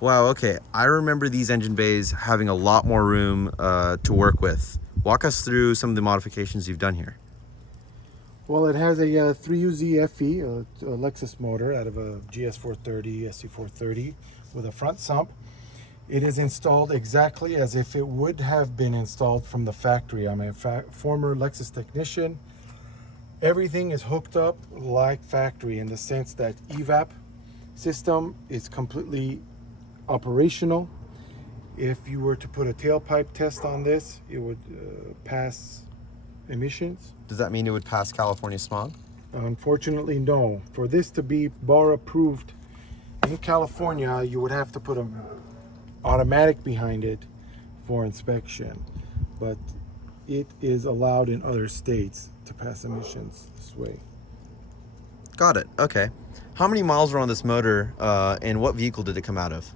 Wow, okay. I remember these engine bays having a lot more room to work with. Walk us through some of the modifications you've done here. Well, it has a 3UZ FE, a Lexus motor out of a GS430, SC430 with a front sump. It is installed exactly as if it would have been installed from the factory. I'm a former Lexus technician. Everything is hooked up like factory in the sense that evap system is completely operational. If you were to put a tailpipe test on this, it would pass emissions. Does that mean it would pass California smog? Unfortunately, no. For this to be bar approved in California, you would have to put an automatic behind it for inspection. But it is allowed in other states to pass emissions this way. Got it. Okay. How many miles were on this motor, and what vehicle did it come out of?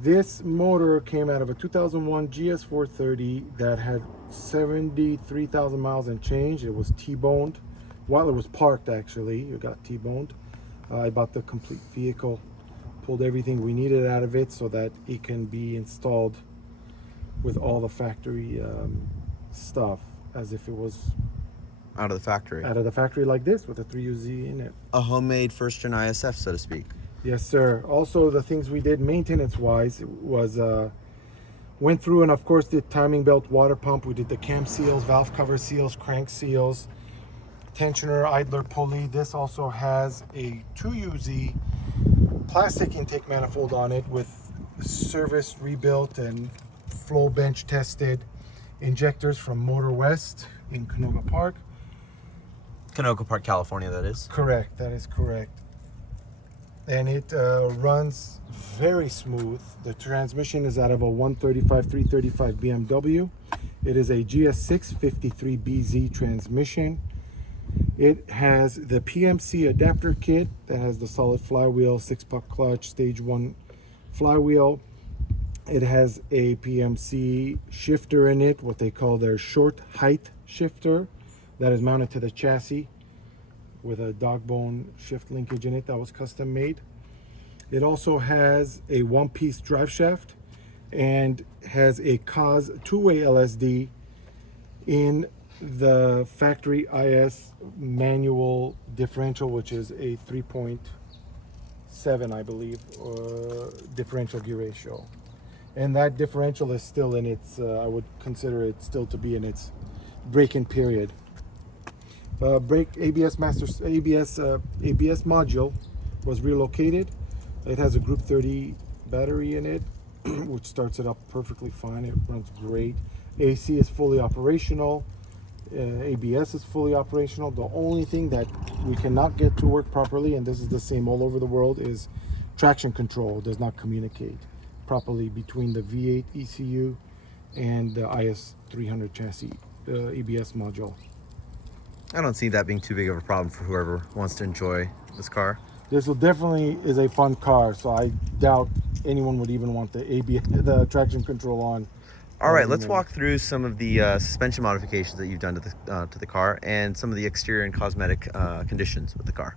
This motor came out of a 2001 GS430 that had 73,000 miles and change. It was T-boned. While it was parked, actually, it got T-boned. I bought the complete vehicle, pulled everything we needed out of it so that it can be installed with all the factory stuff as if it was Out of the factory. out of the factory like this with a 3UZ in it. A homemade first-gen ISF, so to speak. Yes, sir. Also, the things we did maintenance-wise was went through and, of course, did timing belt water pump. We did the cam seals, valve cover seals, crank seals, tensioner, idler pulley. This also has a 2UZ plastic intake manifold on it with service rebuilt and flow bench tested injectors from Motor West in Canoga Park. Canoga Park, California, that is. Correct, that is correct. And it runs very smooth. The transmission is out of a 135 335 BMW. It is a GS653BZ transmission. It has the PMC adapter kit that has the solid flywheel, 6-puck clutch, stage 1 flywheel. It has a PMC shifter in it, what they call their short height shifter, that is mounted to the chassis with a dog bone shift linkage in it that was custom made. It also has a one-piece drive shaft and has a COS two-way LSD in the factory IS manual differential, which is a 3.7, I believe, differential gear ratio. And that differential is still in its, I would consider it still to be in its break-in period. Brake ABS module was relocated. It has a Group 30 battery in it, which starts it up perfectly fine. It runs great. AC is fully operational. ABS is fully operational. The only thing that we cannot get to work properly, and this is the same all over the world, is traction control. It does not communicate properly between the V8 ECU and the IS300 chassis ABS module. I don't see that being too big of a problem for whoever wants to enjoy this car. This will definitely is a fun car, so I doubt anyone would even want the ABS, the traction control on. All right, let's walk through some of the suspension modifications that you've done to the car and some of the exterior and cosmetic conditions with the car.